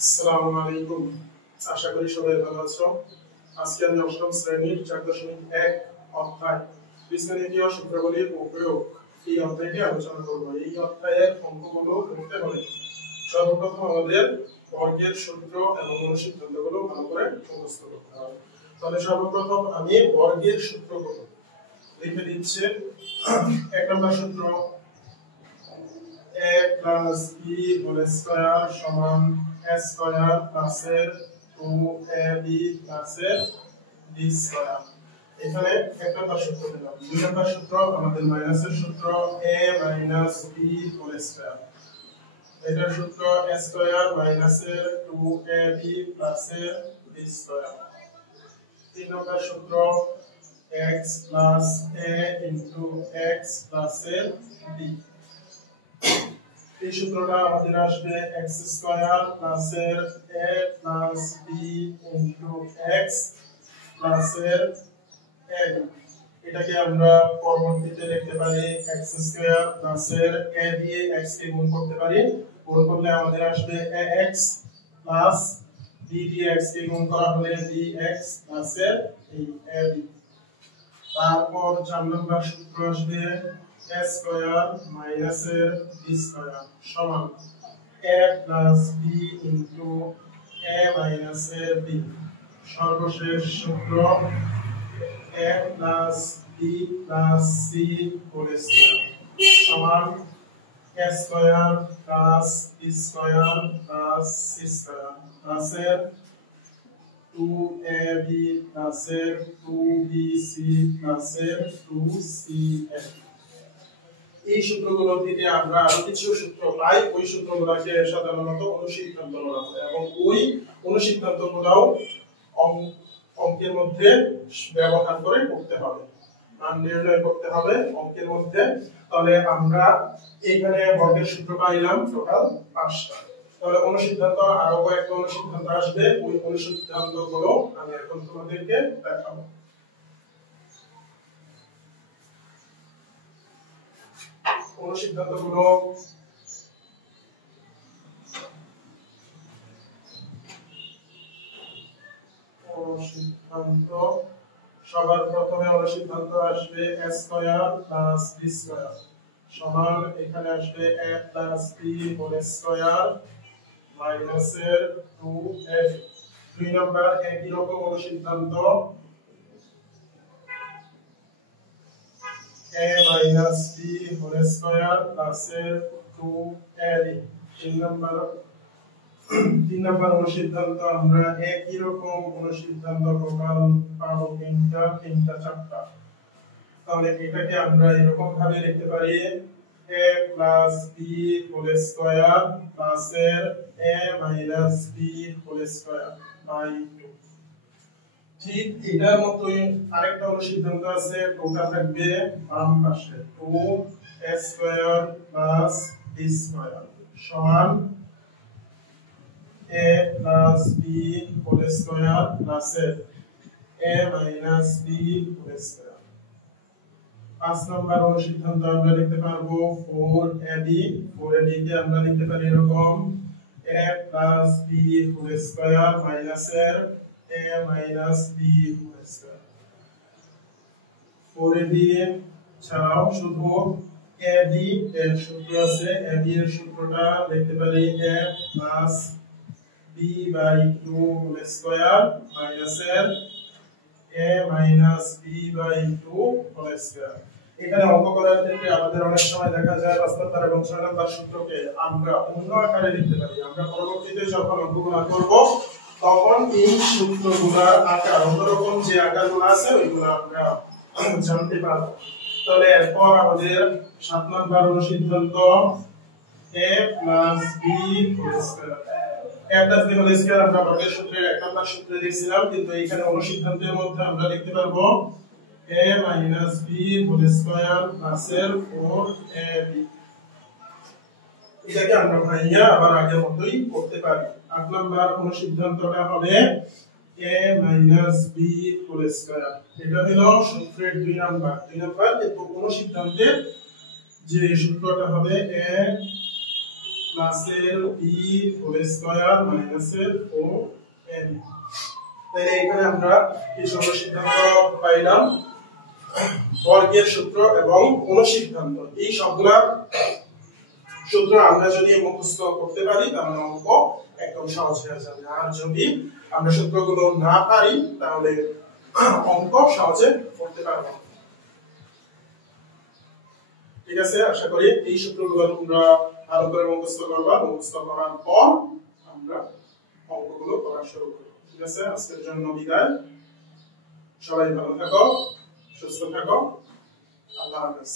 আসসালামু আলাইকুম। আশা করি সবাই ভালো আছো। আজকে আমি অষ্টম শ্রেণীর 4.1 অধ্যায় বীজগণিতীয় সূত্রাবলীর প্রয়োগ এই অধ্যায়টি আলোচনা করব। এই অধ্যায়ের অঙ্কগুলো করতে হলে সর্বপ্রথম আমাদের বর্গের সূত্র এবং অনুসিদ্ধান্তগুলো ভালো করে মুখস্থ করতে হবে। তাহলে সর্বপ্রথম আমি বর্গের সূত্রগুলো লিখে দিচ্ছি। 1 নম্বর সূত্র a plus b whole square সমান a square plus 2ab plus b square। এখানে এক নম্বর সূত্র দিলাম। দুই নম্বর সূত্র আমাদের মাইনাসের সূত্র a minus b whole square। এটার সূত্র a square minus 2ab plus b square। তিন নম্বর সূত্র x plus a into x plus b। এই সূত্রটা আমাদের আসবে x স্কয়ার প্লাস এর a plus b into x plus এর a। এটাকে আমরা পরবর্তীতে লিখতে পারি x স্কয়ার প্লাস এর a দিয়ে x কে গুণ করতে পারি। গুণ করলে আমাদের আসবে ax প্লাস b দিয়ে x কে গুণ করা হলে bx প্লাস এর এই ab। তারপর 4 নম্বর সূত্র আসবে a স্কয়ার মাইনাস এর b স্কয়ার সমান a plus b into a minus এর b। সর্বশেষ সূত্র a plus b plus c whole square সমান a square plus b square plus c square plus এর 2ab প্লাস এর 2bc প্লাস এর 2cf। এই সূত্রগুলো থেকে আমরা আরো কিছু সূত্র পাই। ওই সূত্রগুলোকে সাধারণত অনুসিদ্ধান্ত বলা হয় এবং ওই অনুসিদ্ধান্তগুলোও অঙ্কের মধ্যে ব্যবহার করে করতে হবে, মান নির্ণয় করতে হবে অঙ্কের মধ্যে। তাহলে আমরা এখানে বর্গের সূত্র পাইলাম টোটাল 5টা। তাহলে অনুসিদ্ধান্ত আরো কয়েকটা অনুসিদ্ধান্ত আসবে, ওই অনুসিদ্ধান্তগুলো আমি এখন তোমাদেরকে দেখাবো। অনুসিদ্ধান্তগুলো সবার প্রথমে অনুসিদ্ধান্ত আসবে a square plus b square সমান এখানে আসবে a plus b whole square minus এর 2ab। দুই নম্বর একই রকম অনুসিদ্ধান্ত a minus b whole square plus 2ab। তিন নম্বর অনুসিদ্ধান্ত আমরা একই রকম অনুসিদ্ধান্ত টোটাল পাবো তিনটা চারটা। তাহলে এটাকে আমরা এরকম ভাবে লিখতে পারি a plus b whole square plus a minus b whole square by 2। ঠিক এটার মতই আরেকটা অনুসিদ্ধান্ত আছে, ওটা থাকবে বাম পাশে 2a square plus b square সমান a plus b whole square plus a minus b whole square. 5 নম্বর অনুসিদ্ধান্ত আমরা লিখতে পারবো 4ab। 4ab কে আমরা লিখতে পারি এরকম a plus b whole square minus a minus b whole square। 4ab ছাড়াও শুধু ab এর সূত্র আছে, ab এর সূত্রটা লিখতে পারি a plus b by 2 whole square minus a minus b by 2 whole square। এখানে অঙ্ক করার ক্ষেত্রে আমাদের অনেক সময় দেখা যায় রাস্তার এবং 6 নম্বর সূত্রকে আমরা অন্য আকারে লিখতে পারি। আমরা পরবর্তীতে যখন অঙ্কগুলো করব তখন এই সূত্রগুলোর আকার অন্যরকম যে আকারগুলো আছে ওইগুলো আমরা জানতে পারবো। তাহলে এরপর আমাদের 7 নম্বর অনুসিদ্ধান্ত a plus b whole square। a plus b whole square আমরা বর্গের সূত্রে 1 নম্বর সূত্রে দেখছিলাম, কিন্তু এখানে অনুসিদ্ধান্তের মধ্যে আমরা লিখতে পারবো a minus b whole square plus 4ab। এটাকে আমরা ভাইয়া আবার আগের মতই করতে পারি। 8 নম্বর অনুসিদ্ধান্তটা হবে a minus b whole square। এটা হলো সূত্রের 2 নাম্বার। কিন্তু অনুসিদ্ধান্তের যে সূত্রটা হবে a প্লাসের বি হোল স্কয়ার মাইনাসের ও এন। তাহলে এখানে আমরা এই সিদ্ধান্ত পাইলাম বর্গের সূত্র এবং অনুসিদ্ধান্ত। এই সবগুলা সূত্র আমরা যদি মুখস্থ করতে পারি তাহলে অঙ্ক একদম সহজ হয়ে যাবে। আর যদি আমরা সূত্রগুলো না পারি তাহলে অঙ্ক সহজে করতে পারবো। ঠিক আছে, আশা করি এই সূত্রগুলো তোমরা ভালো করে মুখস্থ করবা। মুখস্থ করার পর আমরা অঙ্কগুলো করা শুরু করব। ঠিক আছে, আজকের জন্য বিদায়। সবাই ভালো থাকো, সুস্থ থাকো। আল্লাহ হাফেজ।